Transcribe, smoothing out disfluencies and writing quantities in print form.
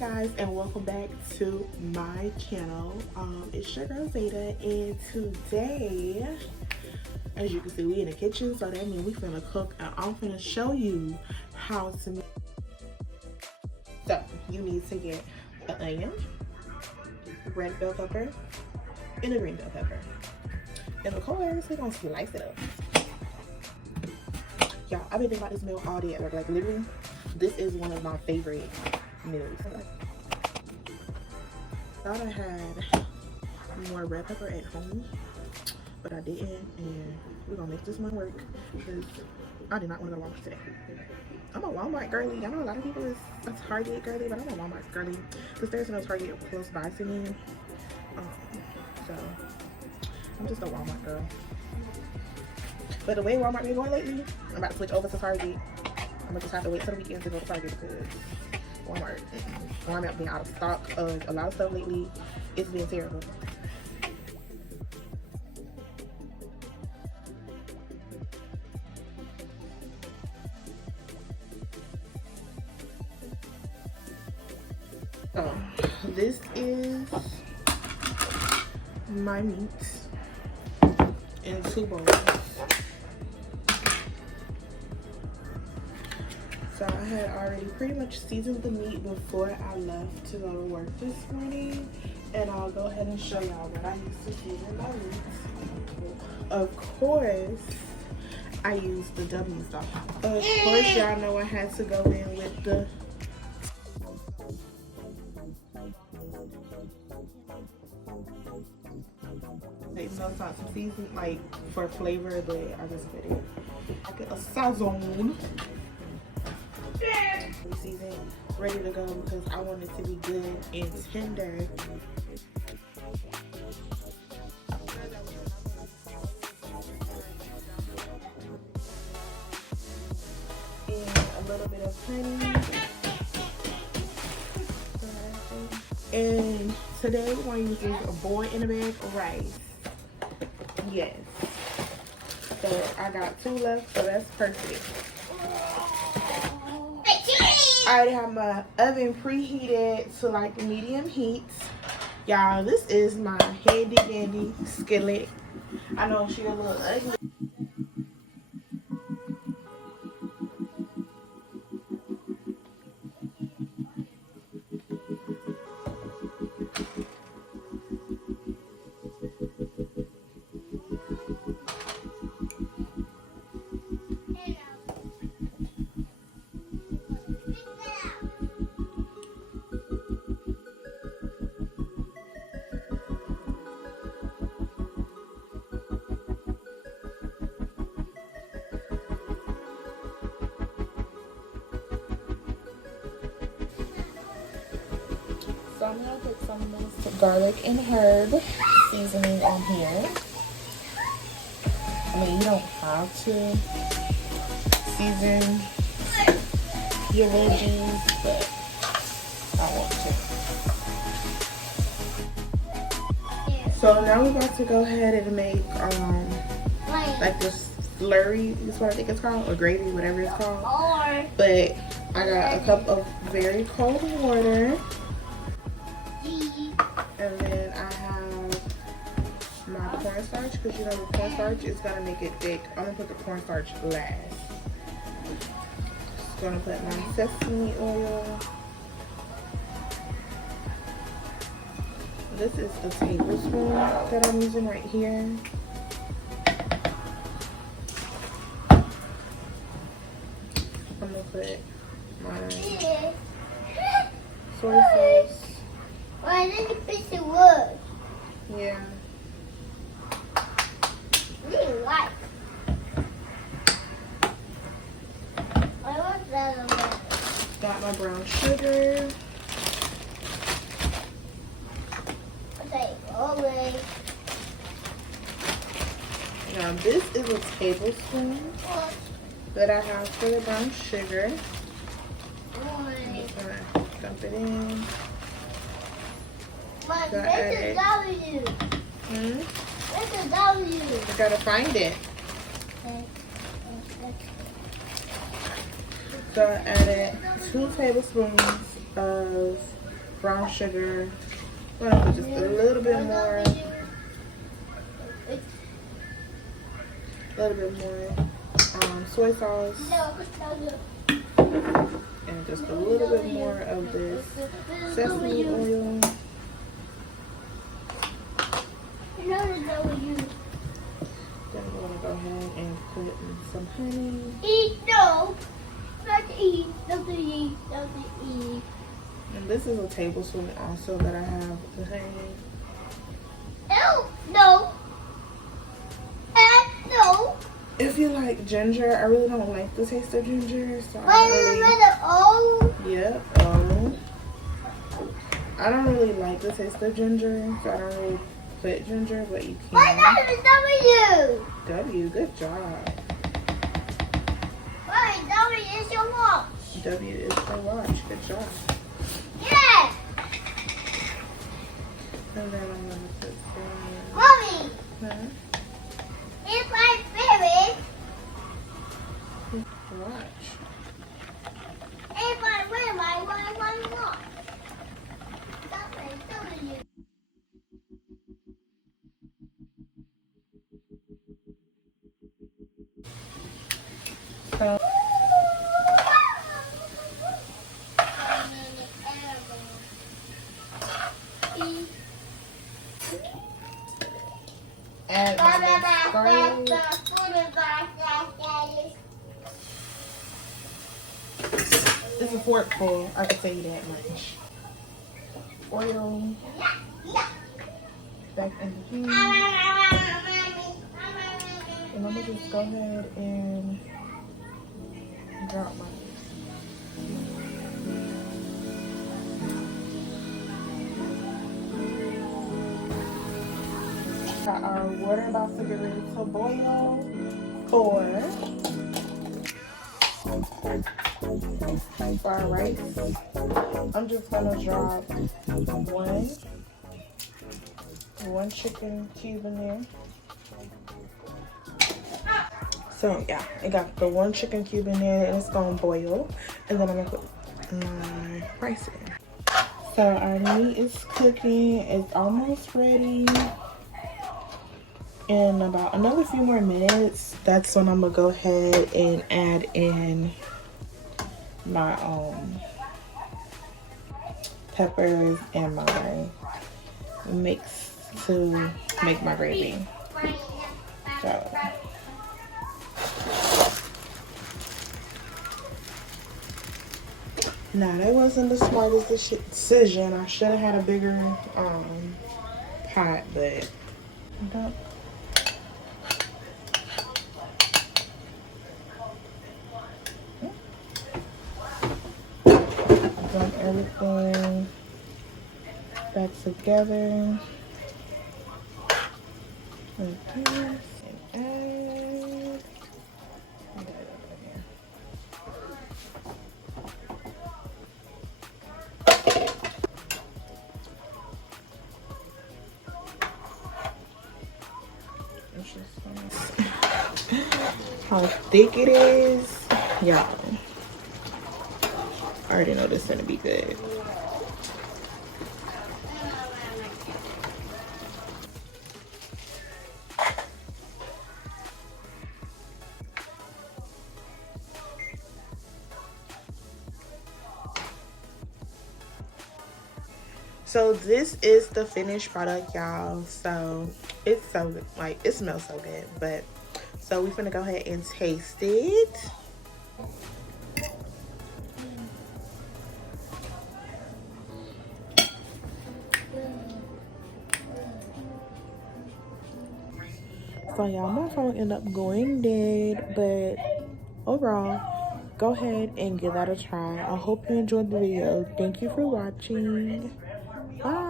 guys, and welcome back to my channel. It's your girl Zeta, and today, as you can see, we in the kitchen, so that means we finna cook, and I'm finna show you how to make. So you need to get an onion, red bell pepper, and a green bell pepper. And of course, we're gonna slice it up. Y'all, I've been thinking about this meal all day at work. Like literally, this is one of my favorite meals. Thought I had more red pepper at home, but I didn't, and we're gonna make this one work because I did not want to go to Walmart today. I'm a Walmart girly. I know a lot of people is a Target girly, but I'm a Walmart girly because there's no Target close by to me. So I'm just a Walmart girl. But the way Walmart been going lately, I'm about to switch over to Target. I'm gonna just have to wait till the weekend to go to Target because Walmart being out of stock of a lot of stuff lately. It's been terrible. So this is my meat in 2 bowls. So I had already pretty much seasoned the meat before I left to go to work this morning. And I'll go ahead and show y'all what I used to season my meat. Of course, I used the W sauce. Of course, y'all know I had to go in with the no sauce season, like for flavor, but I just put it like a sazon. Season ready to go because I want it to be good and tender. And a little bit of honey. And today we're going to use a boiled in a bag of rice. Yes. So I got 2 left, so that's perfect. I already have my oven preheated to like medium heat. Y'all, this is my handy dandy skillet. I know she's a little ugly. So I'm gonna put some of this garlic and herb seasoning on here. I mean, you don't have to season your veggies, but I want to. So now we're about to go ahead and make like this slurry, is what I think it's called, or gravy, whatever it's called. But I got a cup of very cold water. And then I have my cornstarch, because you know the cornstarch is going to make it thick. I'm going to put the cornstarch last. Just going to put my sesame oil. This is a tablespoon that I'm using right here. I'm going to put my soy sauce. Why did you piece of wood? Yeah. Really like. I want that on that. Got my brown sugar. Okay, always. Now this is a tablespoon that I have for the brown sugar. I'm just gonna dump it in. But where's the W? Where's the W? I gotta find it. Okay. So I added 2 tablespoons of brown sugar. I'm gonna put just a little bit more. A little bit more soy sauce. And just a little bit more of this sesame oil. Then we're gonna go ahead and put in some honey. Eat, no. Not to eat, not to eat, not to eat. And this is a tablespoon also that I have the honey. Oh, no. And no. If you like ginger, I really don't like the taste of ginger, so Yep. I don't really like the taste of ginger, so I don't really put ginger, but you can. My name is W. W, good job. Why, W is your watch. W is for watch, good job. Yeah. And then I'm gonna put some. Mommy, Huh? if I finish, Watch. if I win, I want watch. That is W. So, add my garlic. It's a forkful, I can tell you that much. Oil. Back in the pan. And I'm gonna just go ahead and drop my. Got our water about to get ready to boil for our rice. I'm just gonna drop one chicken cube in there. So yeah, I got the one chicken cube in there and it's gonna boil. And then I'm gonna put my rice in. So our meat is cooking, it's almost ready. In about another few more minutes, that's when I'm gonna go ahead and add in my peppers and my mix to make my gravy. So nah, that wasn't the smartest decision. I should have had a bigger pot, but don't. Dump everything back together like this and add. How thick it is, y'all. I already know this is gonna be good. So this is the finished product, y'all. So it's so good, like it smells so good. But so we're gonna go ahead and taste it. So y'all, my phone ended up going dead, but overall, go ahead and give that a try. I hope you enjoyed the video. Thank you for watching. Bye.